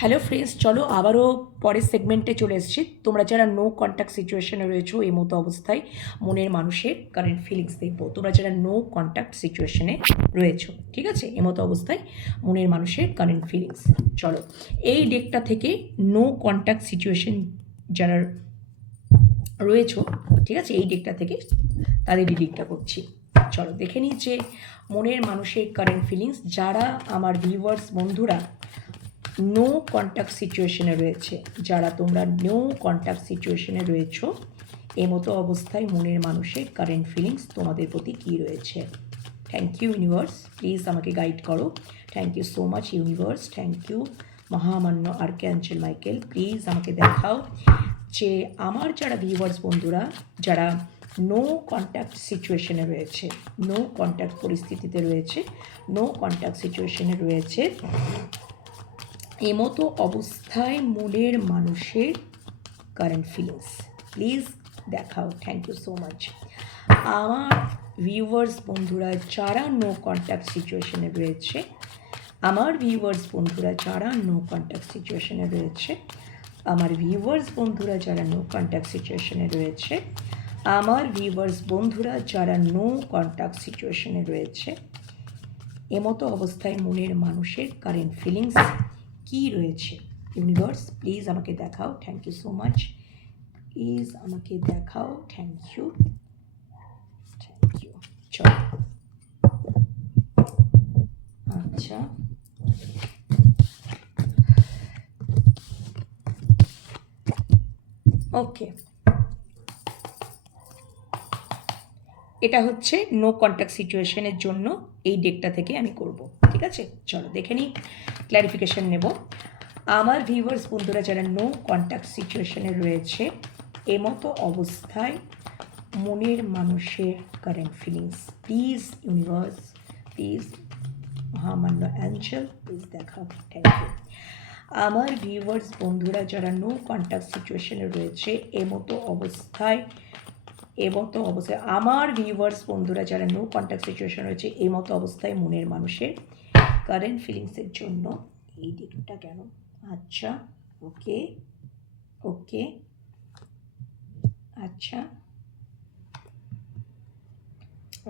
Hello friends, চলো আবারও পরের সেগমেন্টে চলে এসেছি। তোমরা যারা নো কন্ট্যাক্ট সিচুয়েশনে রয়েছো এই মতো অবস্থায় মনের মানুষের কারেন্ট ফিলিংস দেখবো। তোমরা যারা নো কন্ট্যাক্ট সিচুয়েশনে রয়েছো, ঠিক আছে, এমতো অবস্থায় মনের মানুষের কারেন্ট ফিলিংস। চলো এই ডেকটা থেকে নো কন্ট্যাক্ট সিচুয়েশন যারা রয়েছো, ঠিক আছে, এই ডেকটা থেকে তাদের রিডিংটা করছি। চলো দেখে নিই যে মনের মানুষের কারেন্ট ফিলিংস যারা আমার ভিউয়ার্স বন্ধুরা নো কন্ট্যাক্ট সিচুয়েশনে রয়েছে, যারা তোমরা নো কন্ট্যাক্ট সিচুয়েশনে রয়েছো এমতো অবস্থায় মনের মানুষের কারেন্ট ফিলিংস তোমাদের প্রতি কী রয়েছে। থ্যাংক ইউ ইউনিভার্স, প্লিজ আমাকে গাইড করো। Thank you so much universe, thank you মহামান্য আর্ক্যাঞ্জেল মাইকেল, প্লিজ আমাকে দেখাও যে আমার যারা ভিউয়ার্স বন্ধুরা যারা নো কন্ট্যাক্ট সিচুয়েশনে রয়েছে, নো কন্ট্যাক্ট পরিস্থিতিতে রয়েছে, নো কন্ট্যাক্ট সিচুয়েশনে রয়েছে এমতো অবস্থায় মনের মানুষের কারেন্ট ফিলিংস প্লিজ দেখাও। Thank you so much. আমার ভিউয়ার্স বন্ধুরা যারা নো কন্ট্যাক্ট সিচুয়েশনে রয়েছে, আমার ভিউয়ার্স বন্ধুরা যারা নো কন্ট্যাক্ট সিচুয়েশনে রয়েছে, আমার ভিউয়ার্স বন্ধুরা যারা নো কন্ট্যাক্ট সিচুয়েশনে রয়েছে, আমার ভিউয়ার্স বন্ধুরা যারা নো কন্ট্যাক্ট সিচুয়েশনে রয়েছে এমতো অবস্থায় মনের মানুষের কারেন্ট ফিলিংস কী রয়েছে। ইউনিভার্স প্লিজ আমাকে দেখাও। Thank you so much, please আমাকে দেখাও। Thank you, thank you. চলো আচ্ছা, ওকে, এটা হচ্ছে নো কন্ট্যাক্ট সিচুয়েশনের জন্য এই ডেকটা থেকে আমি করব, ঠিক আছে। চলো দেখে নিই, ক্ল্যারিফিকেশন নেব। আমার ভিউয়ার্স বন্ধুরা যারা নো কন্ট্যাক্ট সিচুয়েশনে রয়েছে এমতো অবস্থায় মনের মানুষের current feelings please universe, please মহামান্য অ্যাঞ্জেল, প্লিজ দেখাও। Thank you. আমার ভিউয়ার্স বন্ধুরা যারা নো কন্ট্যাক্ট সিচুয়েশনে রয়েছে এমতো অবস্থায় আমার ভিউয়ার্স বন্ধুরা যারা নো কন্ট্যাক্ট সিচুয়েশন রয়েছে এমতো অবস্থায় মনের মানুষের কারেন্ট ফিলিংসের জন্য এই দিকটা কেন। আচ্ছা, ওকে, ওকে, আচ্ছা,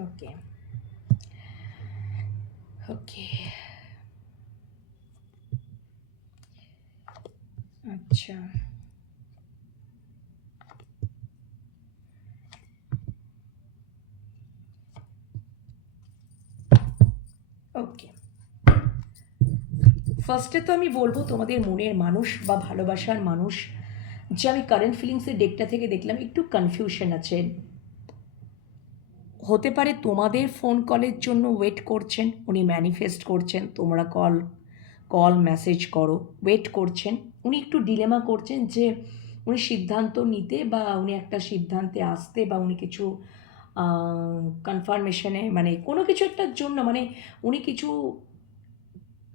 ওকে, ওকে, আচ্ছা, ওকে। ফার্স্টে তো আমি বলবো তোমাদের মনের মানুষ বা ভালোবাসার মানুষ যে আমি কারেন্ট ফিলিংসের ডেকটা থেকে দেখলাম একটু কনফিউশন আছে। হতে পারে তোমাদের ফোন কলের জন্য ওয়েট করছেন, উনি ম্যানিফেস্ট করছেন, তোমরা কল মেসেজ করো, ওয়েট করছেন, উনি একটু ডিলেমা করছেন যে উনি সিদ্ধান্ত নিতে বা উনি একটা সিদ্ধান্তে আসতে বা উনি কিছু কনফার্মেশনে মানে কোনো কিছু একটার জন্য মানে উনি কিছু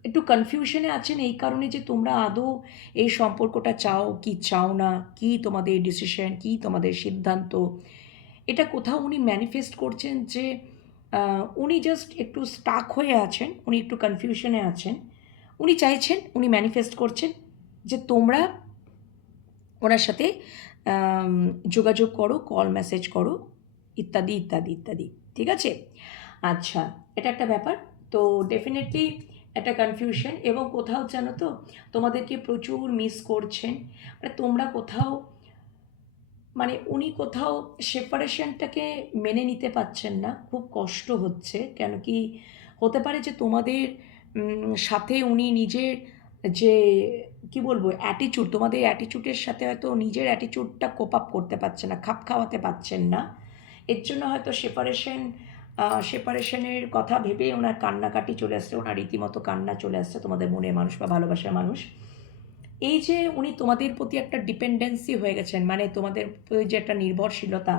একটু কনফিউশনে আছেন এই কারণে যে তোমরা আদৌ এই সম্পর্কটা চাও কি চাও না, কি তোমাদের ডিসিশন, কি তোমাদের সিদ্ধান্ত, এটা কোথাও উনি ম্যানিফেস্ট করছেন যে উনি জাস্ট একটু স্টাক হয়ে আছেন, উনি একটু কনফিউশনে আছেন। উনি চাইছেন, উনি ম্যানিফেস্ট করছেন যে তোমরা ওনার সাথে যোগাযোগ করো, কল মেসেজ করো, ইত্যাদি ইত্যাদি ইত্যাদি, ঠিক আছে। আচ্ছা, এটা একটা ব্যাপার। তো ডেফিনেটলি একটা কনফিউশন এবং কোথাও জানো তো তোমাদেরকে প্রচুর মিস করছেন। মানে তোমরা কোথাও মানে উনি কোথাও সেপারেশনটাকে মেনে নিতে পারছেন না, খুব কষ্ট হচ্ছে। কেন কি হতে পারে যে তোমাদের সাথে উনি নিজের যে কি বলবো অ্যাটিচিউড, তোমাদের অ্যাটিচিউডের সাথে হয়তো নিজের অ্যাটিচিউডটা কোপ আপ করতে পারছে না, খাপ খাওয়াতে পারছেন না। এর জন্য হয়তো সেপারেশনের কথা ভেবে ওনার কান্নাকাটি চলে আসছে, ওনার রীতিমতো কান্না চলে আসছে, তোমাদের মনের মানুষ বা ভালোবাসার মানুষ। এই যে উনি তোমাদের প্রতি একটা ডিপেন্ডেন্সি হয়ে গেছেন, মানে তোমাদের প্রতি যে একটা নির্ভরশীলতা,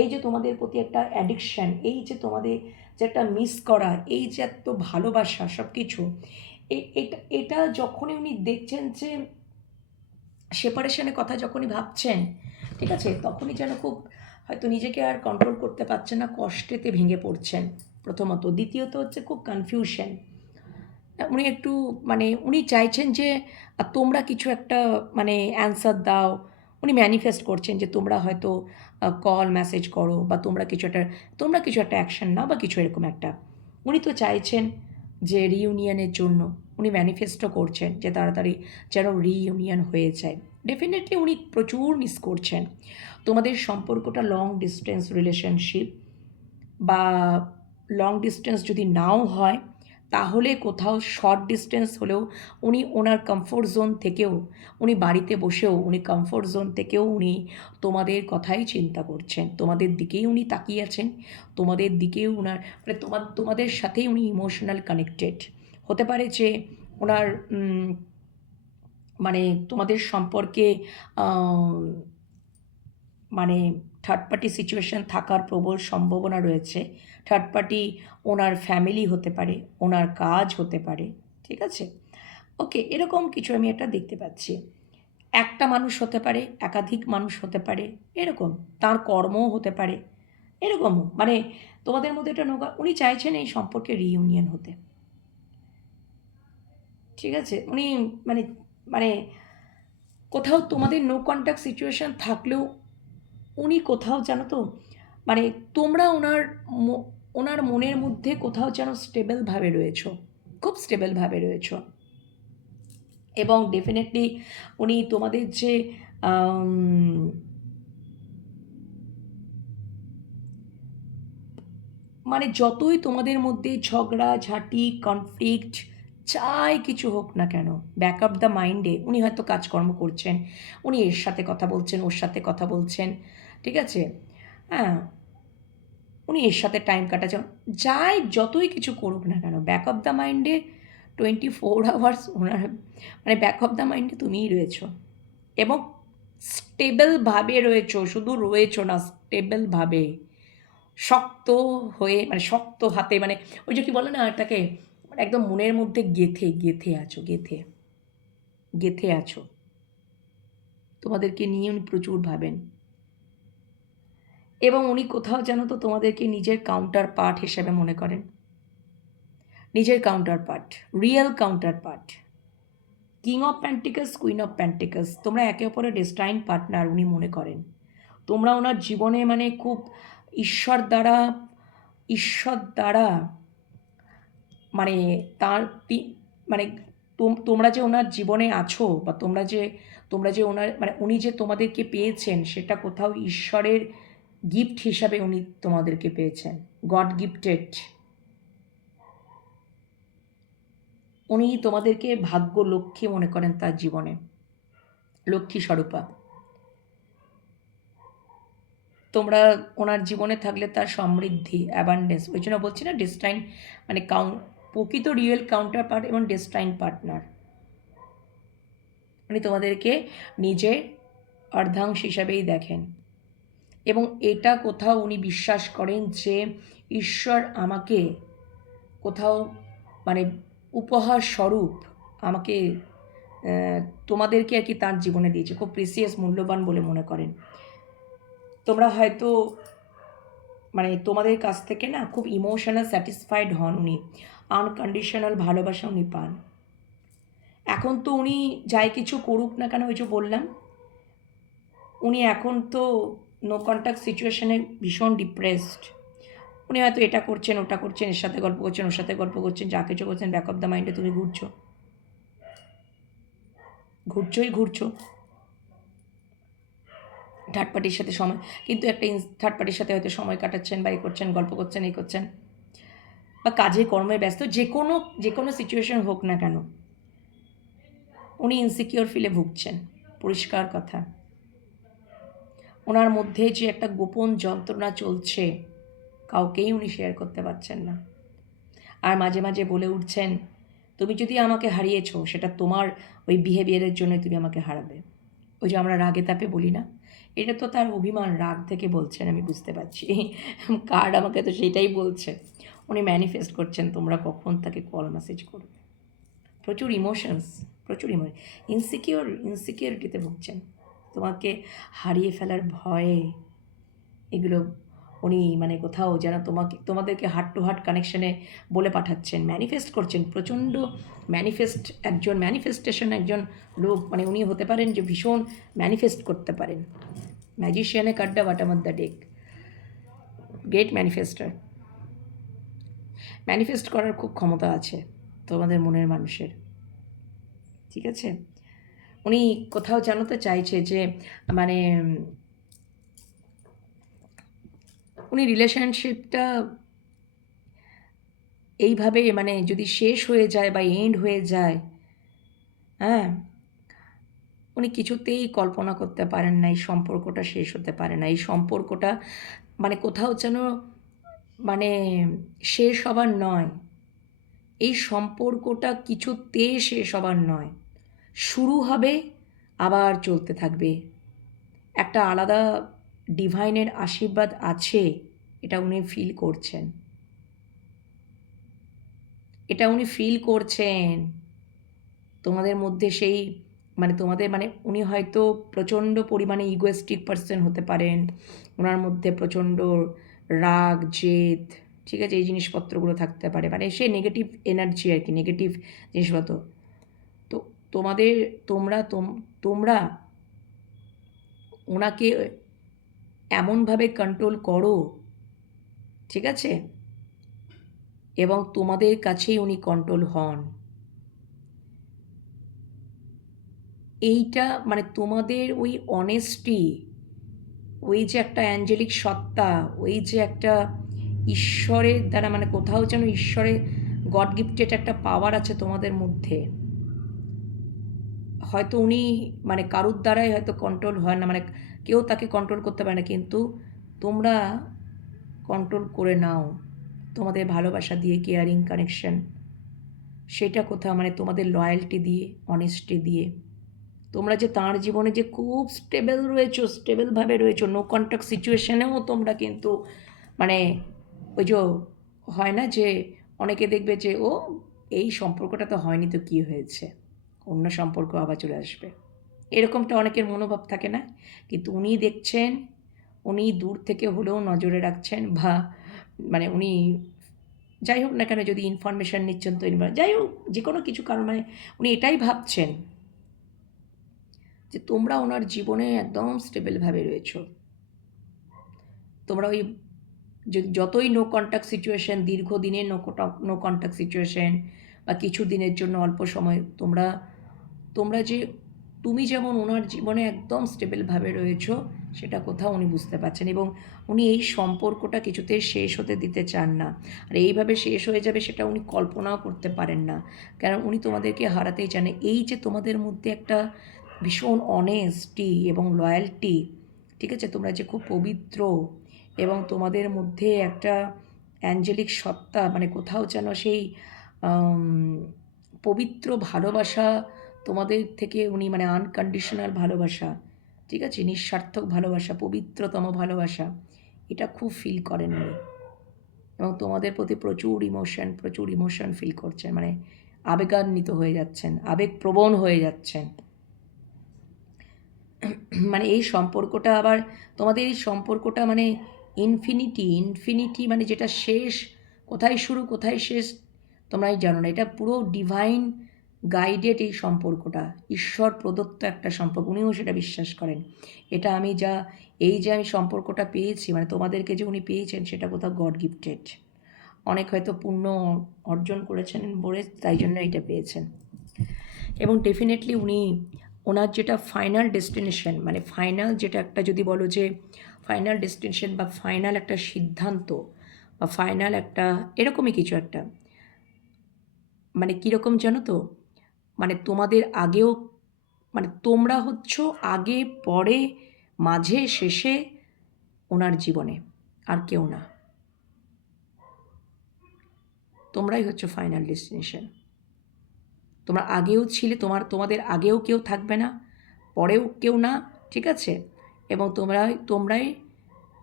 এই যে তোমাদের প্রতি একটা অ্যাডিকশান, এই যে তোমাদের যে একটা মিস করা, এই যে এত ভালোবাসা সব কিছু, এটা এটা যখনই উনি দেখছেন যে সেপারেশনের কথা যখনই ভাবছেন, ঠিক আছে, তখনই যেন খুব হয়তো নিজেকে আর কন্ট্রোল করতে পারছেন না, কষ্টেতে ভেঙে পড়ছেন প্রথমত। দ্বিতীয়ত হচ্ছে খুব কনফিউশন। উনি একটু মানে উনি চাইছেন যে আর তোমরা কিছু একটা মানে অ্যান্সার দাও। উনি ম্যানিফেস্ট করছেন যে তোমরা হয়তো কল মেসেজ করো, বা তোমরা কিছু একটা অ্যাকশন নাও, বা কিছু এরকম একটা। উনি তো চাইছেন যে রিইউনিয়নের জন্য, উনি ম্যানিফেস্টও করছেন যে তাড়াতাড়ি যেন রিইউনিয়ন হয়ে যায়। ডেফিনেটলি উনি প্রচুর মিস করছেন তোমাদের সম্পর্কটা। লং ডিস্টেন্স রিলেশনশিপ বা লং ডিস্টেন্স যদি নাও হয়, তাহলে কোথাও শর্ট ডিস্টেন্স হলেও উনি ওনার কমফোর্ট জোন থেকেও, উনি বাড়িতে বসেও উনি কমফোর্ট জোন থেকেও উনি তোমাদের কথাই চিন্তা করছেন, তোমাদের দিকেই উনি তাকিয়ে আছেন, তোমাদের দিকেও উনার মানে তোমাদের সাথেই উনি ইমোশনাল কানেক্টেড। হতে পারে যে ওনার মানে তোমাদের সম্পর্কে মানে থার্ড পার্টি সিচুয়েশন থাকার প্রবল সম্ভাবনা রয়েছে। থার্ড পার্টি ওনার ফ্যামিলি হতে পারে, ওনার কাজ হতে পারে, ঠিক আছে? ওকে, এরকম কিছু আমি একটা দেখতে পাচ্ছি। একটা মানুষ হতে পারে, একাধিক মানুষ হতে পারে, এরকম তার কর্মও হতে পারে, এরকমও মানে তোমাদের মধ্যে একটা নৌকা। উনি চাইছেন এই সম্পর্কে রিইউনিয়ন হতে, ঠিক আছে? উনি মানে মানে কোথাও তোমাদের নো কন্ট্যাক্ট সিচুয়েশন থাকলেও উনি কোথাও জানো তো মানে তোমরা ওনার মনের মধ্যে কোথাও যেন স্টেবলভাবে রয়েছো, খুব স্টেবলভাবে রয়েছো। এবং ডেফিনেটলি উনি তোমাদের যে আম, মানে যতই তোমাদের মধ্যে ঝগড়া ঝাঁটি কনফ্লিক্ট যাই কিছু হোক না কেন, ব্যাক অফ দ্য মাইন্ডে উনি হয়তো কাজকর্ম করছেন, উনি এর সাথে কথা বলছেন, ওর সাথে কথা বলছেন, ঠিক আছে? হ্যাঁ, উনি এর সাথে টাইম কাটাচ্ছেন, যাই যতই কিছু করুক না কেন, ব্যাক অফ দ্য মাইন্ডে 24 আওয়ার্স ওনার মানে ব্যাক অফ দ্য মাইন্ডে তুমিই রয়েছো। এবং স্টেবলভাবে রয়েছো, শুধু রয়েছো না, স্টেবলভাবে শক্ত হয়ে মানে শক্ত হাতে মানে ওই যে কি বলে না এটাকে, মানে একদম মনের মধ্যে গেথে গেথে আছো, গেথে গেথে আছো। তোমাদেরকে নিয়ে উনি প্রচুর ভাবেন, এবং উনি কোথাও যেন তো তোমাদেরকে নিজের কাউন্টার পার্ট হিসেবে মনে করেন, নিজের counter part, real counter part. King of প্যান্টিকাস, queen of প্যান্টিকাস, তোমরা একে অপরের ডেস্টাইন পার্টনার উনি মনে করেন। তোমরা ওনার জীবনে মানে খুব ঈশ্বর দ্বারা ঈশ্বর দ্বারা মানে তার মানে তোমরা যে ওনার জীবনে আছো, বা তোমরা যে ওনার মানে উনি যে তোমাদেরকে পেয়েছেন, সেটা কোথাও ঈশ্বরের গিফট হিসাবে উনি তোমাদেরকে পেয়েছেন, গড গিফটেড। উনি তোমাদেরকে ভাগ্য লক্ষ্মী মনে করেন তার জীবনে, লক্ষ্মী স্বরূপা। তোমরা ওনার জীবনে থাকলে তার সমৃদ্ধি, অ্যাবান্ডেন্স, ওই জন্য বলছি না ডেস্টাইন মানে প্রকৃত রিয়েল কাউন্টার পার্ট এবং ডেস্টাইন পার্টনার। উনি তোমাদেরকে নিজের অর্ধাংশ হিসাবেই দেখেন, এবং এটা কোথাও উনি বিশ্বাস করেন যে ঈশ্বর আমাকে কোথাও মানে উপহার স্বরূপ আমাকে তোমাদেরকে আর কি তার জীবনে দিয়েছে, খুব প্রিসিয়াস মূল্যবান বলে মনে করেন। তোমরা হয়তো মানে তোমাদের কাছ থেকে না খুব ইমোশনাল স্যাটিসফাইড হন উনি, আনকন্ডিশনাল ভালোবাসা উনি পান। এখন তো উনি যাই কিছু করুক না কেন, ওই যে বললাম, উনি এখন তো নো কন্ট্যাক্ট সিচুয়েশনে ভীষণ ডিপ্রেসড। উনি হয়তো এটা করছেন, ওটা করছেন, এর সাথে গল্প করছেন, ওর সাথে গল্প করছেন, যা কিছু করছেন, ব্যাক অফ দ্য মাইন্ডে তুমি ঘুরছো, ঘুরছোই ঘুরছো থার্ড পার্টির সাথে সময়। কিন্তু একটা থার্ড পার্টির সাথে হয়তো সময় কাটাচ্ছেন, বা এই করছেন, গল্প করছেন, এই করছেন, বা কাজে কর্মে ব্যস্ত, যে কোনো সিচুয়েশন হোক না কেন, উনি ইনসিকিওর ফিলে ভুগছেন, পরিষ্কার কথা। ওনার মধ্যে যে একটা গোপন যন্ত্রণা চলছে, কাউকেই উনি শেয়ার করতে পারছেন না। আর মাঝে মাঝে বলে উঠছেন, তুমি যদি আমাকে হারিয়েছো, সেটা তোমার ওই বিহেভিয়ারের জন্য তুমি আমাকে হারাবে। ওই যে আমরা রাগে তাপে বলি না, এটা তো তার অভিমান, রাগ থেকে বলছেন, আমি বুঝতে পারছি। কার্ড আমাকে তো সেটাই বলছে। উনি ম্যানিফেস্ট করছেন তোমরা কখন তাকে কল মেসেজ করবে। প্রচুর ইমোশনস, প্রচুর ইনসিকিউরিটিতে ভুগছেন, তোমাকে হারিয়ে ফেলার ভয়ে। এগুলো উনি মানে কোথাও যেন তোমাদেরকে হার্ট টু হার্ট কানেকশনে বলে পাঠাচ্ছেন, ম্যানিফেস্ট করছেন প্রচণ্ড। ম্যানিফেস্টেশন একজন লোক, মানে উনি হতে পারেন যে ভীষণ ম্যানিফেস্ট করতে পারেন। ম্যাজিশিয়ানে কাড্ডা bottom of the deck, great manifester. Manifest করার খুব ক্ষমতা আছে তোমাদের মনের মানুষের, ঠিক আছে। উনি কোথাও জানাতে চাইছে যে মানে উনি রিলেশনশিপটা এইভাবে মানে যদি শেষ হয়ে যায় বা এন্ড হয়ে যায়, হ্যাঁ, উনি কিছুতেই কল্পনা করতে পারেন না এই সম্পর্কটা শেষ হতে পারে না। এই সম্পর্কটা মানে কোথাও যেন মানে শেষ হবার নয়, এই সম্পর্কটা কিছুতে শেষ হবার নয়, শুরু হবে আবার চলতে থাকবে। একটা আলাদা ডিভাইনের আশীর্বাদ আছে, এটা উনি ফিল করছেন, এটা উনি ফিল করছেন। তোমাদের মধ্যে সেই মানে তোমাদের মানে উনি হয়তো প্রচণ্ড পরিমাণে ইগোয়েস্টিক পার্সন হতে পারেন, ওনার মধ্যে প্রচণ্ড রাগ জেদ, ঠিক আছে, এই জিনিসপত্রগুলো থাকতে পারে, মানে সে নেগেটিভ এনার্জি আর কি, নেগেটিভ জিনিসপত্র। তো তোমাদের তোমরা তোমরা ওনাকে এমনভাবে কন্ট্রোল করো, ঠিক আছে, এবং তোমাদের কাছেই উনি কন্ট্রোল হন। এইটা মানে তোমাদের ওই অনেস্টি, ওই যে একটা অ্যাঞ্জেলিক সত্তা, ওই যে একটা ঈশ্বরের দ্বারা মানে কোথাও যেন ঈশ্বরের গড গিফটেড একটা পাওয়ার আছে তোমাদের মধ্যে। হয়তো উনি মানে কারুর দ্বারাই হয়তো কন্ট্রোল হয় না, মানে কেউ তাকে কন্ট্রোল করতে পারে না, কিন্তু তোমরা কন্ট্রোল করে নাও তোমাদের ভালোবাসা দিয়ে, কেয়ারিং কানেকশন, সেটা কোথাও মানে তোমাদের লয়্যালটি দিয়ে, অনেস্টি দিয়ে। তোমরা যে তাঁর জীবনে যে খুব স্টেবল রয়েছো, স্টেবলভাবে রয়েছো, নো কন্ট্যাক্ট সিচুয়েশনেও তোমরা কিন্তু মানে ওই যে হয় না যে অনেকে দেখবে যে ও এই সম্পর্কটা তো হয়নি তো কী হয়েছে, অন্য সম্পর্ক আবার চলে আসবে, এরকমটা অনেকের মনোভাব থাকে না। কিন্তু উনি দেখছেন, উনি দূর থেকে হলেও নজরে রাখছেন, বা মানে উনি যাই হোক না কেন, যদি ইনফরমেশান নিচ্ছেন তো যাই হোক যে কোনো কিছু কারণ মানে উনি এটাই ভাবছেন যে তোমরা ওনার জীবনে একদম স্টেবলভাবে রয়েছো। তোমরা ওই যদি যতই নো কন্ট্যাক্ট সিচুয়েশন, দীর্ঘদিনের নো কন্ট্যাক্ট সিচুয়েশন বা কিছু দিনের জন্য অল্প সময়, তোমরা তোমরা যে তুমি যেমন ওনার জীবনে একদম স্টেবলভাবে রয়েছো, সেটা কোথাও উনি বুঝতে পারছেন, এবং উনি এই সম্পর্কটা কিছুতেই শেষ হতে দিতে চান না। আর এইভাবে শেষ হয়ে যাবে সেটা উনি কল্পনাও করতে পারেন না, কারণ উনি তোমাদেরকে হারাতেই চান। এই যে তোমাদের মধ্যে একটা ভীষণ অনেস্টি এবং লয়্যালটি, ঠিক আছে, তোমরা যে খুব পবিত্র, এবং তোমাদের মধ্যে একটা অ্যাঞ্জেলিক সত্তা, মানে কোথাও যেন সেই পবিত্র ভালোবাসা তোমাদের থেকে উনি মানে আনকন্ডিশনাল ভালোবাসা, ঠিক আছে, নিঃস্বার্থক ভালোবাসা, পবিত্রতম ভালোবাসা, এটা খুব ফিল করেন উনি, এবং তোমাদের প্রতি প্রচুর ইমোশন ফিল করছেন, মানে আবেগান্বিত হয়ে যাচ্ছেন, আবেগপ্রবণ হয়ে যাচ্ছেন। মানে এই সম্পর্কটা আবার তোমাদের এই সম্পর্কটা মানে ইনফিনিটি মানে যেটা শেষ, কোথায় শুরু কোথায় শেষ তোমরাই জানো না, এটা পুরো ডিভাইন গাইডেড এই সম্পর্কটা, ঈশ্বর প্রদত্ত একটা সম্পর্ক, উনিও সেটা বিশ্বাস করেন। এটা আমি এই যে আমি সম্পর্কটা পেয়েছি, মানে তোমাদেরকে যে উনি পেয়েছেন, সেটা কোথাও গড গিফটেড, অনেক হয়তো পুণ্য অর্জন করেছেন বলে তাই জন্য এটা পেয়েছেন। এবং ডেফিনেটলি উনি ওনার যেটা ফাইনাল ডেস্টিনেশন, মানে ফাইনাল যেটা একটা যদি বলো যে ফাইনাল ডেস্টিনেশন বা ফাইনাল একটা সিদ্ধান্ত বা ফাইনাল একটা এরকমই কিছু একটা, মানে কীরকম জানো তো, মানে তোমাদের আগেও মানে তোমরা হচ্ছ আগে পরে মাঝে শেষে ওনার জীবনে, আর কেউ না, তোমরাই হচ্ছ ফাইনাল ডেস্টিনেশন। তোমরা আগেও ছিলে, তোমাদের আগেও কেউ থাকবে না, পরেও কেউ না, ঠিক আছে, এবং তোমরাই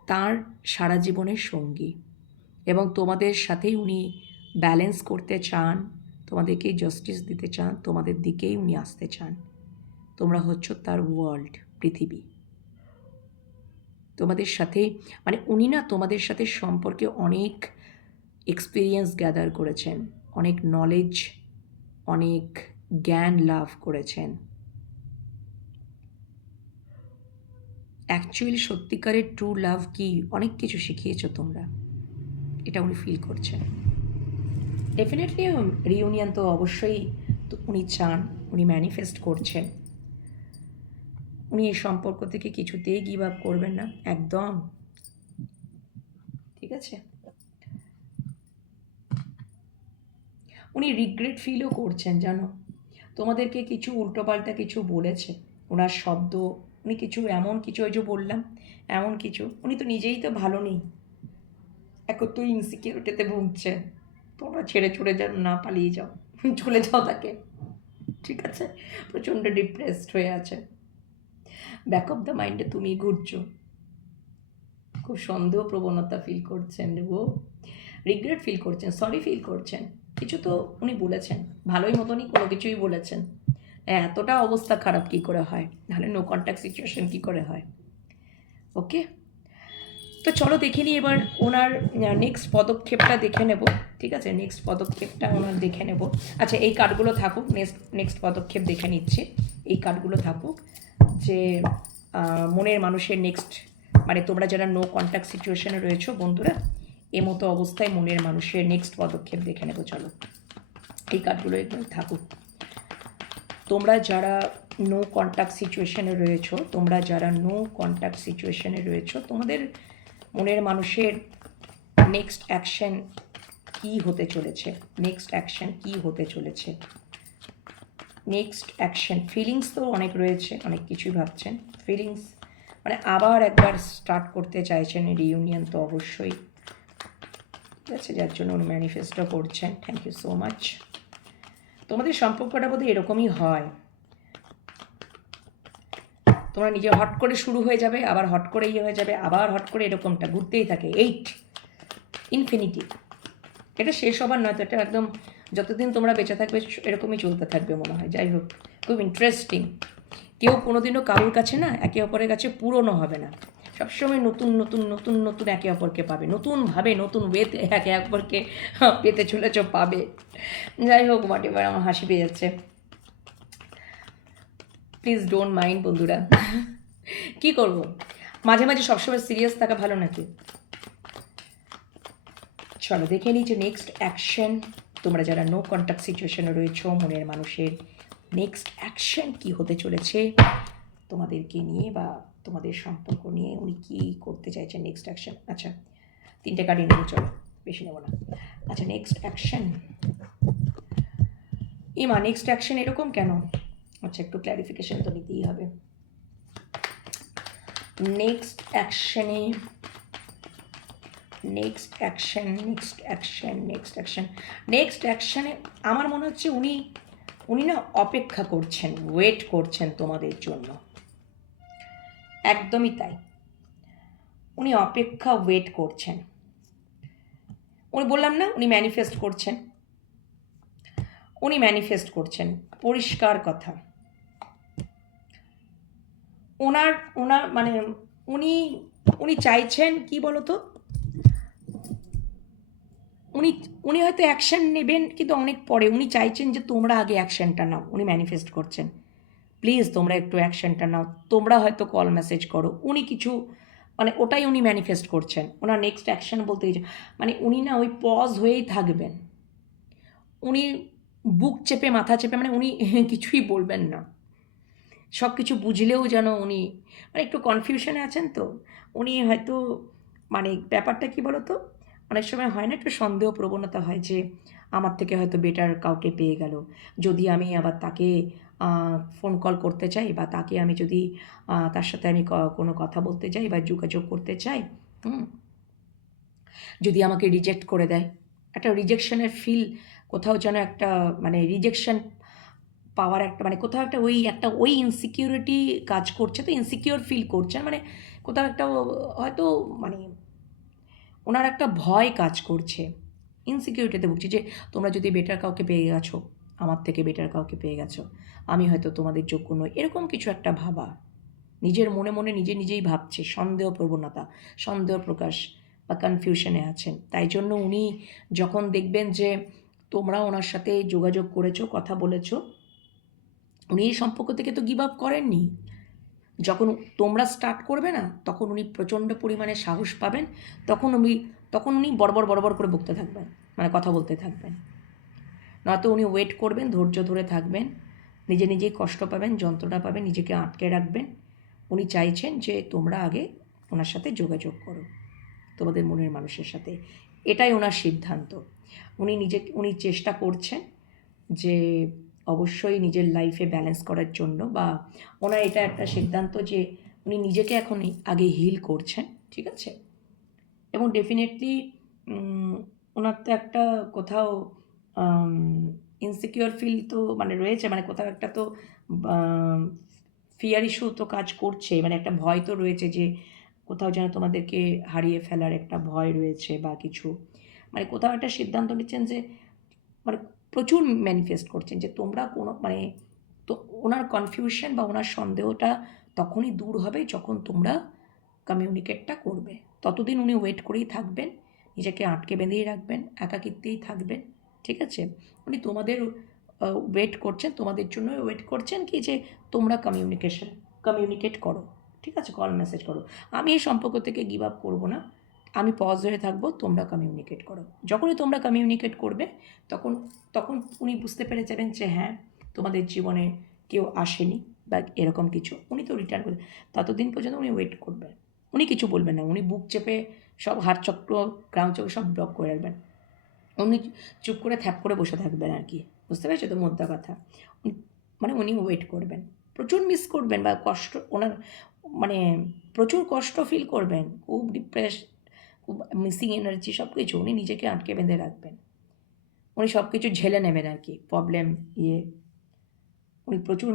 তার সারা জীবনের সঙ্গী, এবং তোমাদের সাথেই উনি ব্যালেন্স করতে চান, তোমাদেরকেই জাস্টিস দিতে চান, তোমাদের দিকেই উনি আসতে চান। তোমরা হচ্ছ তার ওয়ার্ল্ড, পৃথিবী। তোমাদের সাথে মানে উনি না তোমাদের সাথে সম্পর্কে অনেক এক্সপিরিয়েন্স গ্যাদার করেছেন, অনেক নলেজ, অনেক জ্ঞান লাভ করেছেন। অ্যাকচুয়ালি সত্যিকারের ট্রু লাভ কি অনেক কিছু শিখিয়েছো তোমরা, এটা উনি ফিল করছেন। ডেফিনেটলি রিউনিয়ন তো অবশ্যই উনি চান, উনি ম্যানিফেস্ট করছেন। উনি এই সম্পর্ক থেকে কিছুতেই গিভ আপ করবেন না, একদম। ঠিক আছে, উনি রিগ্রেট ফিলও করছেন জানো, তোমাদেরকে কিছু উল্টোপাল্টা কিছু বলেছে, ওনার শব্দ, উনি কিছু এমন কিছু, ওই যে বললাম এমন কিছু, উনি তো নিজেই তো ভালো নেই, একত্র ইনসিকিউরিটিতে ভুগছে। তোমরা ছেড়ে ছুড়ে যাও, না পালিয়ে যাও, চলে যাও তাকে, ঠিক আছে, প্রচণ্ড ডিপ্রেসড হয়ে আছে, ব্যাক অফ দ্য মাইন্ডে তুমি ঘুরছো, খুব সন্দেহ প্রবণতা ফিল করছেন গো, রিগ্রেট ফিল করছেন, সরি ফিল করছেন। কিছু তো উনি বলেছেন, ভালোই মতনই কোনো কিছুই বলেছেন। এতটা অবস্থা খারাপ কি করে হয়, নাহলে নো কন্ট্যাক্ট সিচুয়েশন কি করে হয়। ওকে, তো চলো দেখে নিই এবার ওনার নেক্সট পদক্ষেপটা দেখে নেব। ঠিক আছে, নেক্সট পদক্ষেপটা ওনার দেখে নেব। আচ্ছা, এই কার্ডগুলো থাকুক, নেক্সট পদক্ষেপ দেখে নিচ্ছে। এই কার্ডগুলো থাকুক যে মনের মানুষের নেক্সট, মানে তোমরা যারা নো কন্ট্যাক্ট সিচুয়েশনে রয়েছো বন্ধুরা, মতো অবস্থায় মনের মানুষের নেক্সট পদক্ষেপ দেখে নেব। চলো এই কার্ডগুলো একদম থাকুক। তোমরা যারা নো কন্ট্যাক্ট সিচুয়েশনে রয়েছো, তোমরা যারা নো কন্ট্যাক্ট সিচুয়েশনে রয়েছো, তোমাদের মনের মানুষের নেক্সট অ্যাকশন কী হতে চলেছে, নেক্সট অ্যাকশন কী হতে চলেছে, নেক্সট অ্যাকশন। ফিলিংস তো অনেক রয়েছে, অনেক কিছুই ভাবছেন, ফিলিংস মানে আবার একবার স্টার্ট করতে চাইছেন রিইউনিয়ন তো অবশ্যই, ঠিক আছে, যার জন্য উনি ম্যানিফেস্টও করছেন। Thank you so much. তোমাদের সম্পর্কটা বোধহয় এরকমই হয়, তোমরা নিজে হট করে শুরু হয়ে যাবে, আবার হট করে ইয়ে হয়ে যাবে, আবার হট করে, এরকমটা ঘুরতেই থাকে। 8 ইনফিনিটি, এটা শেষ হবার নয় তো, এটা একদম যতদিন তোমরা বেঁচে থাকবে এরকমই চলতে থাকবে মনে হয়। যাই হোক, খুব ইন্টারেস্টিং। কেউ কোনোদিনও কারোর কাছে না একে অপরের কাছে পুরনো হবে না, সবসময় নতুন নতুন নতুন নতুন একে অপরকে পাবে, নতুনভাবে নতুন ওয়েতে একে অপরকে পেতে চলেছ, পাবে। যাই হোক, হোয়াট এভার, আমার হাসি পেয়ে যাচ্ছে, প্লিজ ডোন্ট মাইন্ড বন্ধুরা। কি করব, মাঝে মাঝে সবসময় সিরিয়াস থাকা ভালো নাকি? চলো দেখে নিই যে নেক্সট অ্যাকশন, তোমরা যারা নো কন্ট্যাক্ট সিচুয়েশনে রয়েছো, মনের মানুষের নেক্সট অ্যাকশন কি হতে চলেছে তোমাদেরকে নিয়ে বা তোমাদের সম্পর্ক নিয়ে, উনি কী করতে চাইছেন নেক্সট অ্যাকশন। আচ্ছা, 3টে কার্ডই নেবো, চলো বেশি নেবো না। আচ্ছা, নেক্সট অ্যাকশন, মা নেক্সট অ্যাকশন এরকম কেন? আচ্ছা, একটু ক্ল্যারিফিকেশন তো নিতেই হবে। নেক্সট অ্যাকশনে, next action, next action, next action, next অ্যাকশানে আমার মনে হচ্ছে উনি না অপেক্ষা করছেন, ওয়েট করছেন তোমাদের জন্য, একদমই তাই, উনি অপেক্ষা ওয়েট করছেন। উনি বললাম না, উনি ম্যানিফেস্ট করছেন, উনি ম্যানিফেস্ট করছেন, পরিষ্কার কথা। ওনার ওনার মানে উনি উনি চাইছেন কি বলতো, উনি উনি হয়তো অ্যাকশান নেবেন কিন্তু অনেক পরে, উনি চাইছেন যে তোমরা আগে অ্যাকশানটা নাও, উনি ম্যানিফেস্ট করছেন প্লিজ তোমরা একটু অ্যাকশানটা নাও, তোমরা হয়তো কল মেসেজ করো, উনি কিছু মানে ওটাই উনি ম্যানিফেস্ট করছেন। ওনার নেক্সট অ্যাকশান বলতে মানে উনি না ওই পজ হয়েই থাকবেন, উনি বুক চেপে মাথা চেপে মানে উনি কিছুই বলবেন না, সব কিছু বুঝলেও যেন উনি মানে একটু কনফিউশনে আছেন তো, উনি হয়তো মানে ব্যাপারটা কি বলো তো, অনেক সময় হয় না একটু সন্দেহ প্রবণতা হয় যে আমার থেকে হয়তো বেটার কাউকে পেয়ে গেল, যদি আমি আবার তাকে ফোন কল করতে চাই বা তাকে আমি যদি তার সাথে আমি কোনো কথা বলতে চাই বা যোগাযোগ করতে চাই, যদি আমাকে রিজেক্ট করে দেয়, একটা রিজেকশনের ফিল কোথাও যেন একটা মানে রিজেকশন পাওয়ার একটা মানে কোথাও একটা ওই ইনসিকিউরিটি কাজ করছে, তো ইনসিকিউর ফিল করছেন মানে কোথাও একটা হয়তো মানে ওনার একটা ভয় কাজ করছে, ইনসিকিউরিটিতে ভুগছি যে তোমরা যদি বেটার কাউকে পেয়ে গেছো, আমার থেকে বেটার কাউকে পেয়ে গেছো, আমি হয়তো তোমাদের যোগ্য নই, এরকম কিছু একটা ভাবা। নিজের মনে মনে নিজেই ভাবছে, সন্দেহ প্রবণতা, সন্দেহ প্রকাশ বা কনফিউশনে আছেন। তাই জন্য উনি যখন দেখবেন যে তোমরা ওনার সাথে যোগাযোগ করেছো, কথা বলেছো, উনি এই সম্পর্ক থেকে তো গিভ আপ করেননি। যখন তোমরা স্টার্ট করবে না, তখন উনি প্রচণ্ড পরিমাণে সাহস পাবেন, তখন উনি বড়বড় করে বকতে থাকবেন, মানে কথা বলতে থাকবেন। নয়তো উনি ওয়েট করবেন, ধৈর্য ধরে থাকবেন, নিজেই কষ্ট পাবেন, যন্ত্রণা পাবেন, নিজেকে আটকে রাখবেন। উনি চাইছেন যে তোমরা আগে ওনার সাথে যোগাযোগ করো, তোমাদের মনের মানুষের সাথে। এটাই ওনার সিদ্ধান্ত। উনি চেষ্টা করছেন যে অবশ্যই নিজের লাইফে ব্যালেন্স করার জন্য, বা ওনার এটা একটা সিদ্ধান্ত যে উনি নিজেকে এখন আগে হিল করছেন, ঠিক আছে? এবং ডেফিনেটলি ওনার তো একটা কোথাও ইনসিকিউর ফিল তো মানে রয়েছে, মানে কোথাও একটা তো ফিয়ার ইস্যু তো কাজ করছে, মানে একটা ভয় তো রয়েছে যে কোথাও যেন তোমাদেরকে হারিয়ে ফেলার একটা ভয় রয়েছে বা কিছু, মানে কোথাও একটা সিদ্ধান্ত নিচ্ছেন যে মানে প্রচুর ম্যানিফেস্ট করছেন যে তোমরা কোনো মানে তো ওনার কনফিউশন বা ওনার সন্দেহটা তখনই দূর হবে যখন তোমরা কমিউনিকেটটা করবে। ততদিন উনি ওয়েট করেই থাকবেন, নিজেকে আটকে বেঁধেই রাখবেন, একাকিত্বেই থাকবেন, ঠিক আছে? উনি তোমাদের ওয়েট করছেন, তোমাদের জন্য ওয়েট করছেন কি যে তোমরা কমিউনিকেট করো, ঠিক আছে? কল মেসেজ করো, আমি এই সম্পর্ক থেকে গিভ আপ করবো না, আমি পজ হয়ে থাকবো, তোমরা কমিউনিকেট করো। যখনই তোমরা কমিউনিকেট করবে তখন তখন উনি বুঝতে পেরে যাবেন যে হ্যাঁ, তোমাদের জীবনে কেউ আসেনি বা এরকম কিছু, উনি তো রিটার্ন করবে। ততদিন পর্যন্ত উনি ওয়েট করবেন, উনি কিছু বলবেন না, উনি বুক চেপে সব হাড়চক্র গ্রামচক্র সব ব্লক করে রাখবেন, উনি চুপ করে থ্যাপ করে বসে থাকবেন আর কি, বুঝতে পেরেছো তো মোদ্দা কথা? মানে উনি ওয়েট করবেন, প্রচুর মিস করবেন বা কষ্ট ওনার, মানে প্রচুর কষ্ট ফিল করবেন, খুব ডিপ্রেস, খুব মিসিং এনার্জি, সব কিছু উনি নিজেকে আটকে বেঁধে রাখবেন, উনি সব কিছু ঝেলে নেবেন আর কি, প্রবলেম উনি প্রচুর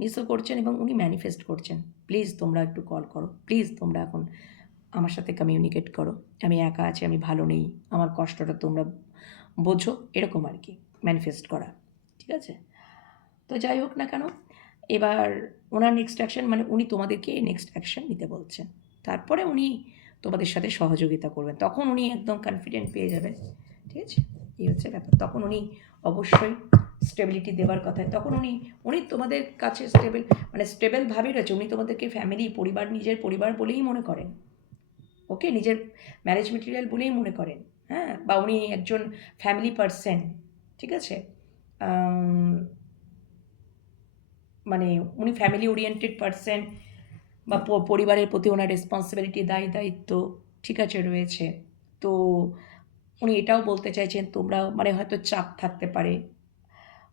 মিসও করছেন এবং উনি ম্যানিফেস্ট করছেন, প্লিজ তোমরা একটু কল করো, প্লিজ তোমরা এখন আমার সাথে কমিউনিকেট করো, আমি একা আছি, আমি ভালো নেই, আমার কষ্টটা তোমরা বোঝো, এরকম আর কি ম্যানিফেস্ট করা, ঠিক আছে? তো যাই হোক না কেন, এবার ওনার নেক্সট অ্যাকশন, মানে উনি তোমাদেরকে নেক্সট অ্যাকশন নিতে বলছেন, তারপরে উনি তোমাদের সাথে সহযোগিতা করবেন, তখন উনি একদম কনফিডেন্ট পেয়ে যাবেন, ঠিক আছে? এই হচ্ছে ব্যাপার, তখন উনি অবশ্যই স্টেবিলিটি দেওয়ার কথা, তখন উনি তোমাদের কাছে স্টেবলভাবেই রয়েছে, উনি তোমাদেরকে ফ্যামিলি, পরিবার, নিজের পরিবার বলেই মনে করেন, ওকে, নিজের ম্যারেজ মেটেরিয়াল বলেই মনে করেন, হ্যাঁ, বা উনি একজন ফ্যামিলি পারসন, ঠিক আছে? মানে উনি ফ্যামিলি ওরিয়েন্টেড পারসন, বা পরিবারের প্রতি ওনার রেসপন্সিবিলিটি, দায়িত্ব, ঠিক আছে, রয়েছে। তো উনি এটাও বলতে চাইছেন তোমরা, মানে হয়তো চাপ থাকতে পারে,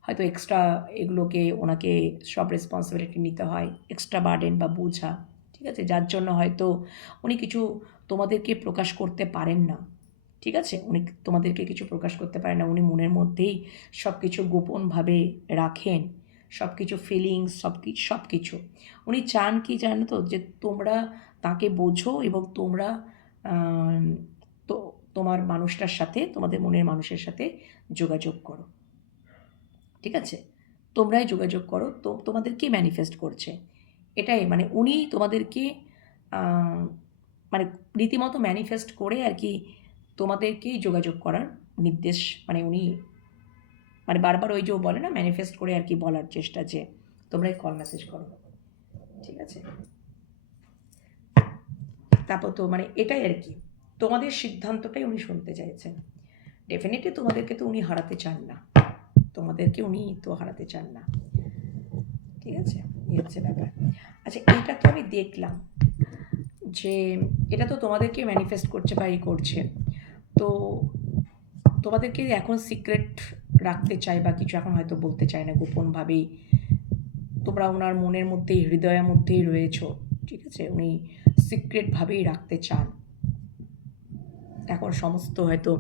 হয়তো এক্সট্রা এগুলোকে ওনাকে সব রেসপন্সিবিলিটি নিতে হয়, এক্সট্রা বার্ডেন বা বোঝা, ঠিক আছে, যার জন্য হয়তো উনি কিছু তোমাদেরকে প্রকাশ করতে পারেন না, ঠিক আছে? উনি তোমাদেরকে কিছু প্রকাশ করতে পারেন না, উনি মনের মধ্যেই সব কিছু গোপনভাবে রাখেন, সব কিছু ফিলিংস, সব কিছু উনি চান কি জানো তো, যে তোমরা তাকে বোঝো এবং তোমরা তো তোমার মানুষটার সাথে, তোমাদের মনের মানুষের সাথে যোগাযোগ করো, ঠিক আছে? তোমরাই যোগাযোগ করো, তো তোমাদেরকে ম্যানিফেস্ট করছে, এটাই মানে উনি তোমাদেরকে মানে রীতিমতো ম্যানিফেস্ট করে আর কি তোমাদেরকেই যোগাযোগ করার নির্দেশ, মানে উনি মানে বারবার ওই যে বলে না, ম্যানিফেস্ট করে আর কি বলার চেষ্টা যে তোমরাই কল মেসেজ করো, ঠিক আছে? তারপর তো মানে এটাই আর কি তোমাদের সিদ্ধান্তটাই উনি শুনতে চাইছেন, ডেফিনেটলি তোমাদেরকে তো উনি হারাতে চান না, তোমাদেরকে উনি তো হারাতে চান না, ঠিক আছে? এই হচ্ছে ব্যাপার। আচ্ছা, এটা তো আমি দেখলাম যে এটা তো তোমাদেরকে ম্যানিফেস্ট করছে বা করছে, তো তোমাদেরকে এখন সিক্রেট রাখতে চাই বা কিছু এখন হয়তো বলতে চায় না, গোপনভাবেই তোমরা ওনার মনের মধ্যেই, হৃদয়ের মধ্যেই রয়েছো, ঠিক আছে? উনি সিক্রেটভাবেই রাখতে চান এখন সমস্ত, হয়তো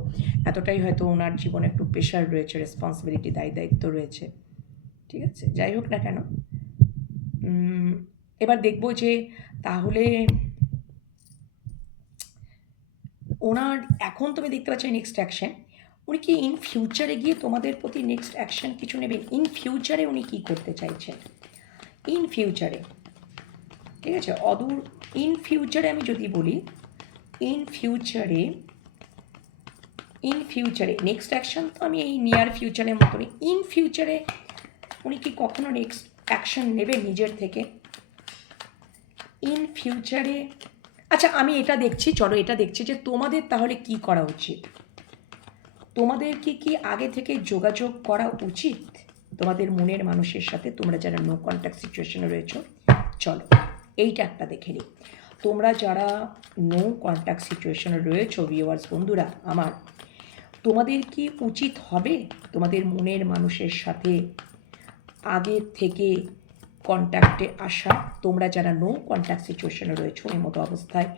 এতটাই হয়তো ওনার জীবনে একটু প্রেশার রয়েছে, রেসপন্সিবিলিটি, দায়িত্ব রয়েছে, ঠিক আছে? যাই হোক না কেন, এবার দেখবো যে তাহলে ওনার এখন তুমি দেখতে পাচ্ছ নেক্সট অ্যাকশন, উনি কি ইন ফিউচারে গিয়ে তোমাদের প্রতি নেক্সট অ্যাকশন কিছু নেবেন? ইন ফিউচারে উনি কী করতে চাইছেন? ইন ফিউচারে ঠিক আছে? অদূর ইন ফিউচারে আমি যদি বলি, ইন ফিউচারে নেক্সট অ্যাকশন তো আমি এই নিয়ার ফিউচারের মতনই, ইন ফিউচারে উনি কি কখনো নেক্সট অ্যাকশন নেবে নিজের থেকে? ইন ফিউচারে আচ্ছা আমি এটা দেখছি, চলো এটা দেখছি যে তোমাদের তাহলে কি করা উচিত। তোমাদের কি আগে থেকে যোগাযোগ করা উচিত তোমাদের মনের মানুষের সাথে, তোমরা যারা নো কন্ট্যাক্ট সিচুয়েশনে রয়েছো? চলো এইটা একটা দেখে নিই। তোমরা যারা নো কন্ট্যাক্ট সিচুয়েশনে রয়েছো ভিউয়ার্স বন্ধুরা আমার, তোমাদের কি উচিত হবে তোমাদের মনের মানুষের সাথে আগে থেকে কন্ট্যাক্টে আসা? তোমরা যারা নো কন্ট্যাক্ট সিচুয়েশনে রয়েছো এই মতো অবস্থায়,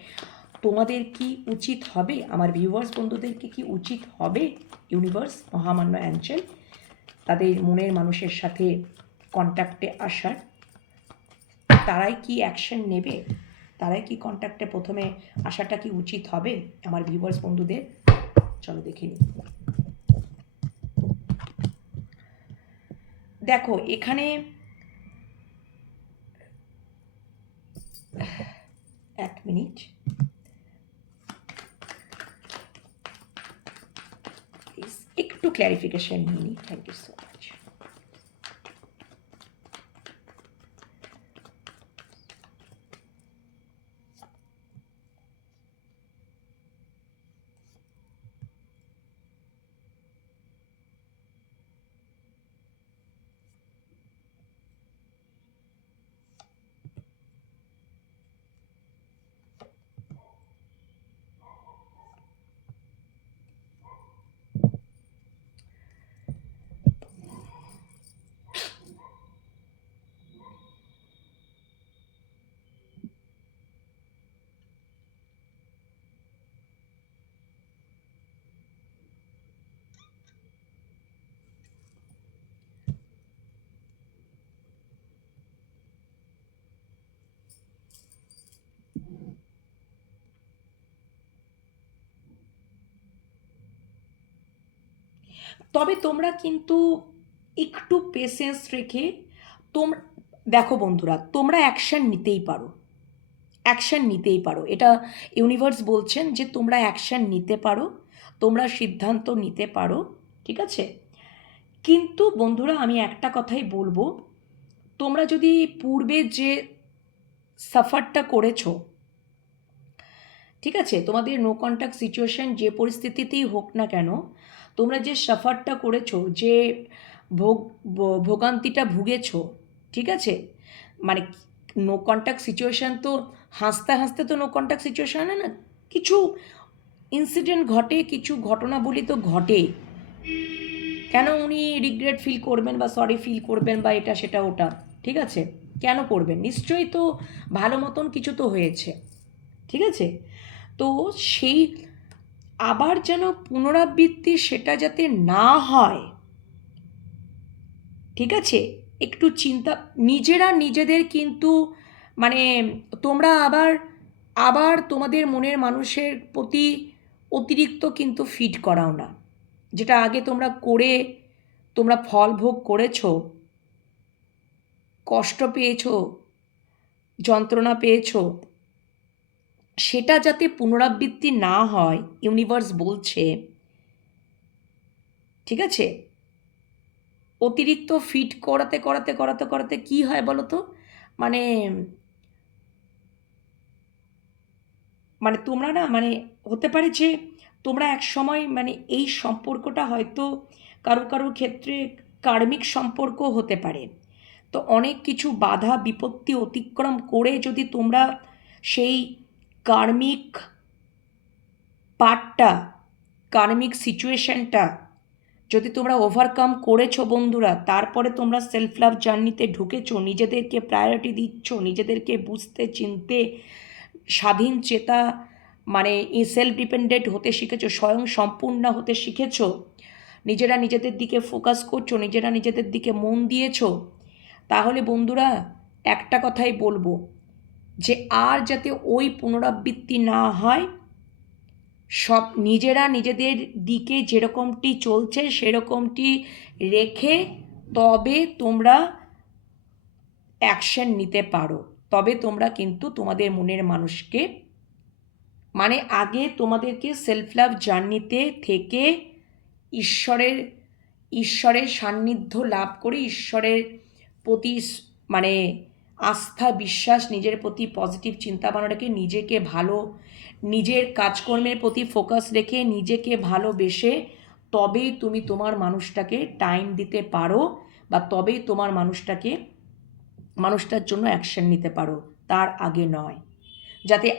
তোমাদের কি উচিত হবে, আমার ভিউয়ার্স বন্ধুদেরকে কি উচিত হবে ইউনিভার্স, মহামান্য অ্যাঞ্জেল, তাদের মনের মানুষের সাথে কন্ট্যাক্টে আসার? তারাই কি অ্যাকশন নেবে? তারাই কি কন্ট্যাক্টে প্রথমে আসাটা কি উচিত হবে আমার ভিউয়ার্স বন্ধুদের? চলো দেখে নিই। দেখো এখানে এক মিনিট, প্লিজ একটু ক্ল্যারিফিকেশন নিয়ে নিই। Thank you so much. তবে তোমরা কিন্তু একটু পেশেন্স রেখে তোমরা দেখো বন্ধুরা, তোমরা অ্যাকশন নিতেই পারো, অ্যাকশন নিতেই পারো। এটা ইউনিভার্স বলছেন যে তোমরা অ্যাকশন নিতে পারো, তোমরা সিদ্ধান্ত নিতে পারো, ঠিক আছে? কিন্তু বন্ধুরা আমি একটা কথাই বলবো, তোমরা যদি পূর্বে যে সাফারটা করেছো, ঠিক আছে, তোমাদের নো কন্ট্যাক্ট সিচুয়েশন যে পরিস্থিতিতেই হোক না কেন, তোমরা যে সাফারটা করেছো, যে ভোগান্তিটা ভুগেছো, ঠিক আছে, মানে নো কন্ট্যাক্ট সিচুয়েশান তো হাসতে হাসতে তো নো কন্ট্যাক্ট সিচুয়েশান হয় না, কিছু ইনসিডেন্ট ঘটে, কিছু ঘটনাবলী তো ঘটে। কেন উনি রিগ্রেট ফিল করবেন বা সরি ফিল করবেন বা এটা সেটা ওটা, ঠিক আছে, কেন করবেন? নিশ্চয়ই তো ভালো মতন কিছু তো হয়েছে, ঠিক আছে? তো সেই আবার যেন পুনরাবৃত্তি সেটা যাতে না হয়, ঠিক আছে, একটু চিন্তা নিজেরা নিজেদের কিন্তু মানে তোমরা আবার আবার তোমাদের মনের মানুষের প্রতি অতিরিক্ত কিন্তু ফিড করাও না। যেটা আগে তোমরা করে তোমরা ফল ভোগ করেছো, কষ্ট পেয়েছো, যন্ত্রণা পেয়েছো, সেটা যাতে পুনরাবৃত্তি না হয় ইউনিভার্স বলছে, ঠিক আছে? অতিরিক্ত ফিট করাতে করাতে করাতে করাতে কী হয় বলো তো, মানে মানে তোমরা না মানে হতে পারে যে তোমরা এক সময় মানে এই সম্পর্কটা হয়তো কারো কারোর ক্ষেত্রে কার্মিক সম্পর্ক হতে পারে। তো অনেক কিছু বাধা বিপত্তি অতিক্রম করে যদি তোমরা সেই কার্মিক পার্টটা, কার্মিক সিচুয়েশনটা যদি তোমরা ওভারকাম করেছো বন্ধুরা, তারপরে তোমরা সেলফ লাভ জার্নিতে ঢুকেছো, নিজেদেরকে প্রায়োরিটি দিচ্ছ, নিজেদেরকে বুঝতে চিনতে স্বাধীন চেতা মানে সেলফ ডিপেন্ডেন্ট হতে শিখেছো, স্বয়ং সম্পূর্ণ হতে শিখেছো, নিজেরা নিজেদের দিকে ফোকাস করছো, নিজেরা নিজেদের দিকে মন দিয়েছো, তাহলে বন্ধুরা একটা কথাই বলবো যে আর যাতে ওই পুনরাবৃত্তি না হয়, সব নিজেরা নিজেদের দিকে যেরকমটি চলছে সেরকমটি রেখে তবে তোমরা অ্যাকশন নিতে পারো। তবে তোমরা কিন্তু তোমাদের মনের মানুষকে, মানে আগে তোমাদেরকে সেলফ লাভ জার্নিতে থেকে ঈশ্বরের ঈশ্বরের সান্নিধ্য লাভ করে ঈশ্বরের প্রতি মানে আস্থা বিশ্বাস, নিজের প্রতি পজিটিভ চিন্তা ভাবনা রেখে, নিজেকে ভালো, নিজের কাজকর্মের প্রতি ফোকাস রেখে, নিজেকে ভালোবেসে তবেই তুমি তোমার মানুষটাকে টাইম দিতে পারো, বা তবেই তোমার মানুষটার জন্য অ্যাকশন নিতে পারো, তার আগে নয়। যাতে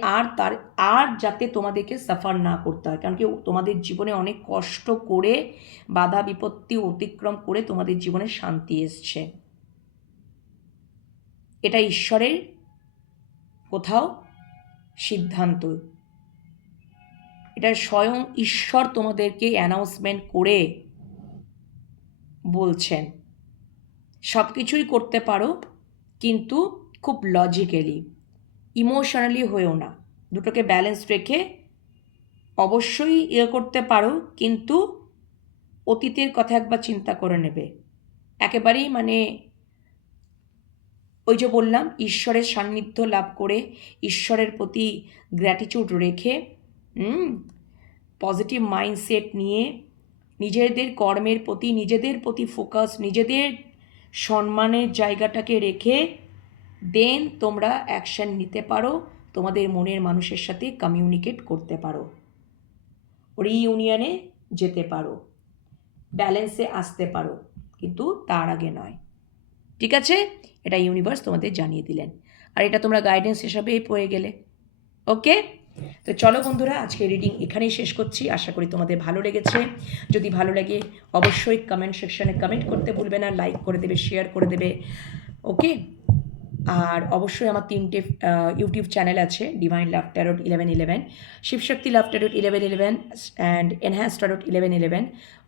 যাতে তোমাদেরকে সাফার না করতে হয়, কারণ কি তোমাদের জীবনে অনেক কষ্ট করে, বাধা বিপত্তি অতিক্রম করে তোমাদের জীবনে শান্তি এসছে। এটা ঈশ্বরের কোথাও সিদ্ধান্ত, এটা স্বয়ং ঈশ্বর তোমাদেরকে অ্যানাউন্সমেন্ট করে বলছেন। সব কিছুই করতে পারো, কিন্তু খুব লজিক্যালি, ইমোশনালি হয়েও না। দুটোকে ব্যালেন্স রেখে অবশ্যই করতে পারো, কিন্তু অতীতের কথা একবার চিন্তা করে নেবে। একেবারেই মানে ওই যে বললাম, ঈশ্বরের সান্নিধ্য লাভ করে, ঈশ্বরের প্রতি গ্র্যাটিটিউড রেখে, পজিটিভ মাইন্ডসেট নিয়ে, নিজেদের কর্মের প্রতি, নিজেদের প্রতি ফোকাস, নিজেদের সম্মানের জায়গাটাকে রেখে দেন তোমরা অ্যাকশন নিতে পারো, তোমাদের মনের মানুষের সাথে কমিউনিকেট করতে পারো, রিইউনিয়নে যেতে পারো, ব্যালেন্সে আসতে পারো, কিন্তু তার আগে নয়। ঠিক আছে? এটা ইউনিভার্স তোমাদের জানিয়ে দিলেন, আর এটা তোমরা গাইডেন্স হিসাবেই পেয়ে গেলে। ওকে, তো চলো বন্ধুরা, আজকে রিডিং এখানেই শেষ করছি। আশা করি তোমাদের ভালো লেগেছে। যদি ভালো লাগে অবশ্যই কমেন্ট সেকশনে কমেন্ট করতে ভুলবে না, লাইক করে দেবে, শেয়ার করে দেবে। ওকে, আর অবশ্যই আমার 3টে ইউটিউব চ্যানেল আছে, divine love tarot 1111, Shivshakti love tarot 1111 and enhance tarot 1111।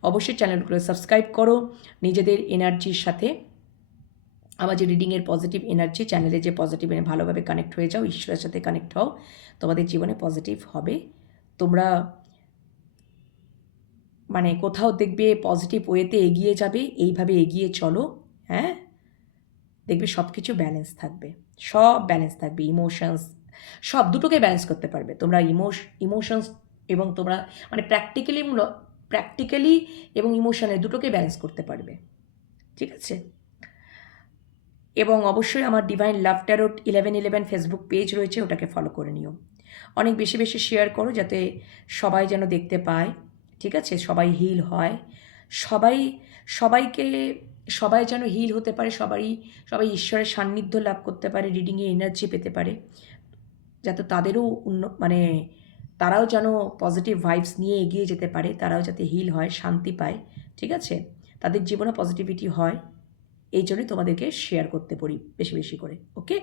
অবশ্যই চ্যানেলগুলো সাবস্ক্রাইব করো। নিজেদের এনার্জির সাথে, আমার যে রিডিংয়ের পজিটিভ এনার্জি, চ্যানেলে যে পজিটিভ ভালোভাবে কানেক্ট হয়ে যাও, ঈশ্বরের সাথে কানেক্ট হও, তোমাদের জীবনে পজিটিভ হবে। তোমরা মানে কোথাও দেখবে পজিটিভ ওয়েতে এগিয়ে যাবে, এইভাবে এগিয়ে চলো। হ্যাঁ, দেখবে সব কিছু ব্যালেন্স থাকবে, সব ব্যালেন্স থাকবে, ইমোশনস সব, দুটোকে ব্যালেন্স করতে পারবে তোমরা। ইমোশনস এবং তোমরা মানে প্র্যাকটিক্যালি এবং ইমোশনের দুটোকে ব্যালেন্স করতে পারবে। ঠিক আছে? এবং অবশ্যই আমার ডিভাইন লাভ ট্যারোট 1111 ফেসবুক পেজ রয়েছে, ওটাকে ফলো করে নিও। অনেক বেশি বেশি শেয়ার করো, যাতে সবাই যেন দেখতে পায়। ঠিক আছে? সবাই হিল হয়, সবাই সবাইকে সবাই যেন হিল হতে পারে, সবাই ঈশ্বরের সান্নিধ্য লাভ করতে পারে, রিডিংয়ে এনার্জি পেতে পারে, যাতে তাদেরও মানে তারাও যেন পজিটিভ ভাইবস নিয়ে এগিয়ে যেতে পারে, তারাও যাতে হিল হয়, শান্তি পায়। ঠিক আছে? তাদের জীবনে পজিটিভিটি হয়, এই জন্যই তোমাদেরকে শেয়ার করতে পারি বেশি বেশি করে। ওকে,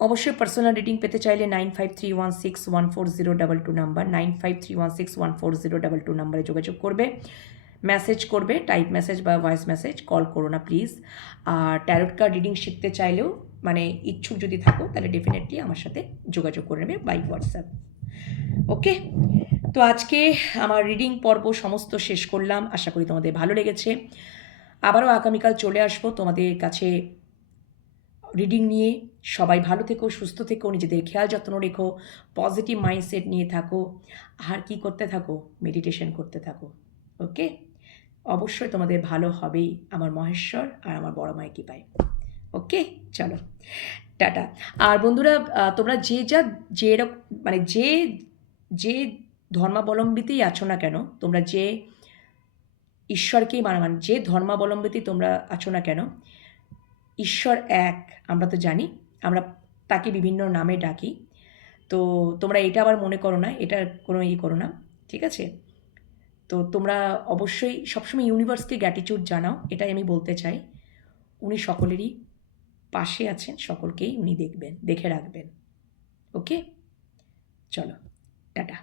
অবশ্যই পার্সোনাল রিডিং পেতে চাইলে 9531614022 নাম্বার, 9531614022 নাম্বারে যোগাযোগ করবে, মেসেজ করবে, টাইপ মেসেজ বা ভয়েস মেসেজ, কল করো না প্লিজ। আর ট্যারোট কার্ড রিডিং শিখতে চাইলেও মানে ইচ্ছুক যদি থাকো, তাহলে ডেফিনেটলি আমার সাথে যোগাযোগ করে নেবে বাই হোয়াটসঅ্যাপ। ওকে, তো আজকে আমার রিডিং পর্ব সমস্ত শেষ করলাম। আশা করি তোমাদের ভালো লেগেছে। আবারও আগামীকাল চলে আসবো তোমাদের কাছে রিডিং নিয়ে। সবাই ভালো থেকো, সুস্থ থেকো, নিজেদের খেয়াল যত্ন রেখো, পজিটিভ মাইন্ডসেট নিয়ে থাকো, আর কি করতে থাকো, মেডিটেশন করতে থাকো। ওকে, অবশ্যই তোমাদের ভালো হবেই আমার মহেশ্বর আর আমার বড় মায়ের কৃপায়। ওকে, চলো টাটা। আর বন্ধুরা, তোমরা যে মানে যে ধর্মাবলম্বীতেই আছো না কেন, তোমরা যে ঈশ্বরকেই মানে যে ধর্মাবলম্বীতেই তোমরা আছো না কেন, ঈশ্বর এক, আমরা তো জানি, আমরা তাকে বিভিন্ন নামে ডাকি। তো তোমরা এটা আবার মনে করো না, এটা কোনো করো না। ঠিক আছে? তো তোমরা অবশ্যই সবসময় ইউনিভার্সকে গ্র্যাটিটিউড জানাও, এটাই আমি বলতে চাই। উনি সকলেরই পাশে আছেন, সকলকেই উনি দেখে রাখবেন। ওকে, চলো টাটা।